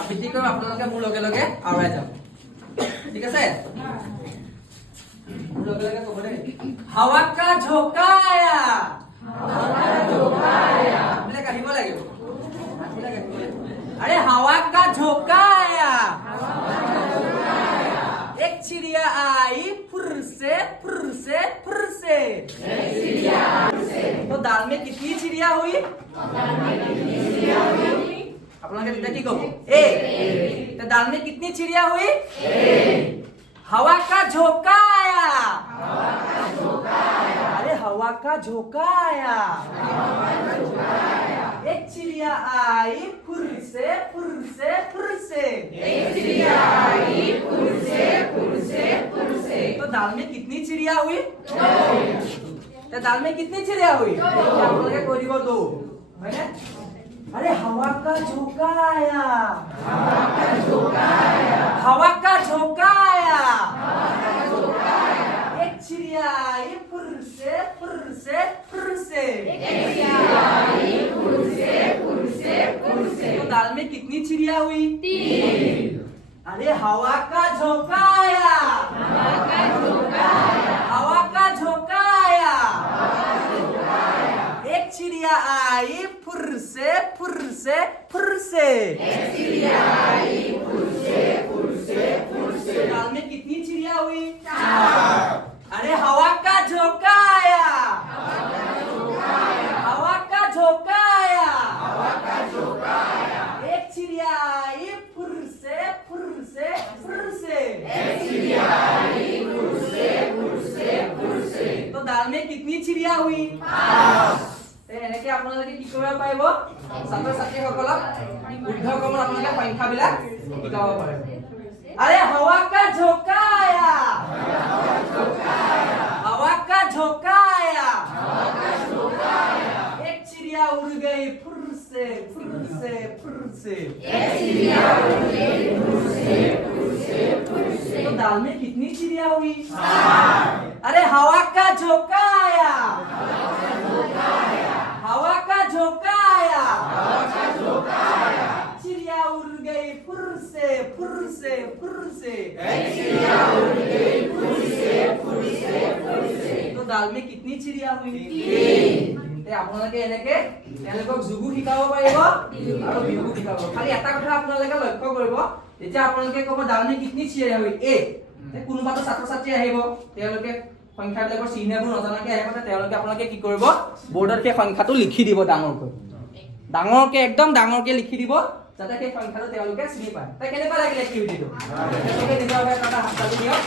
আবৃত্তি কৰিম আপোনালোকে মোৰ লগে লগে আওৰাই যাম ঠিক আছে মোৰ লগে লগে ক'ব দেই হাৱা কা ঝোকা আয়া बोले कहीं बोला क्यों अरे हवा का झोंका आया एक चिड़िया आई फुर से तो दाल में कितनी चिड़िया हुई आप लोगों के की कहो ए तो दाल में कितनी चिड़िया हुई हवा का झोंका आया अरे हवा का झोंका आया एक चिड़िया आई फुर से एक चिड़िया आई फुर से तो दाल में कितनी चिड़िया हुई तो दाल में कितनी चिड़िया हुई आप लोग कोई दिवो दो अरे हवा का झोंका आया हवा का झोंका आया एक चिड़िया आई फुर से तो दाल में कितनी चिड़िया हुई 3 अरे हवा का झोंका आया हवा का झोंका आया एक चिड़िया आई फुर से एक चिड़िया आई फुर से दाल में कितनी चिड़िया हुई 4 अरे हवा का झोंका आया हवा का झोंका आया एक चिड़िया आई फुर से एक चिड़िया आई फुर से तो दाल में कितनी चिड़िया हुई 5 এনেকে আপোনালোকে কি কৰিব পাৰিব ছাত্ৰ ছাত্ৰীসকলক শুদ্ধ ক্ৰমত আপোনালোকে সংখ্যাবিলাক শিকাব পাৰিব अरे हवा का झोंका आया हवा का झोंका आया एक चिड़िया उड़ गई फुर से एक चिड़िया उड़ गई फुर से तो दाल में कितनी चिड़िया हुई 7 अरे हवा का झोंका आया हवा का झोंका आया चिड़िया उड़ गई फुर से चिड़िया उड़ गई फुर से तो दाल में कितनी चिड़िया हुई 3 আপোনালোকে এনেকে তেওঁলোকক যোগু শিকাব পাৰিব আৰু বিহু শিকাব খালি এটা কথা আপোনালোকে লক্ষ্য কৰিব যেতিয়া আপোনালোকে ক'ব দাল में कितनी चिड़िया हुई 1 কোনোবাটো ছাত্ৰ ছাত্ৰী আহিব তেওঁলোকে সংখ্যাবিলাকৰ চিহ্নবোৰ নজনাকে আহিব তেওঁলোকে আপোনালোকে কি কৰিব বৰ্ডত সেই সংখ্যাটো লিখি দিব ডাঙৰকৈ একদম ডাঙৰকৈ লিখি দিব যাতে সেই সংখ্যাটো তেওঁলোকে চিনি পায় তাই কেনেকুৱা লাগিলে এক্টিভিটিটো তেওঁলোকে নিজৰ এটা হাত তালি দিয়ক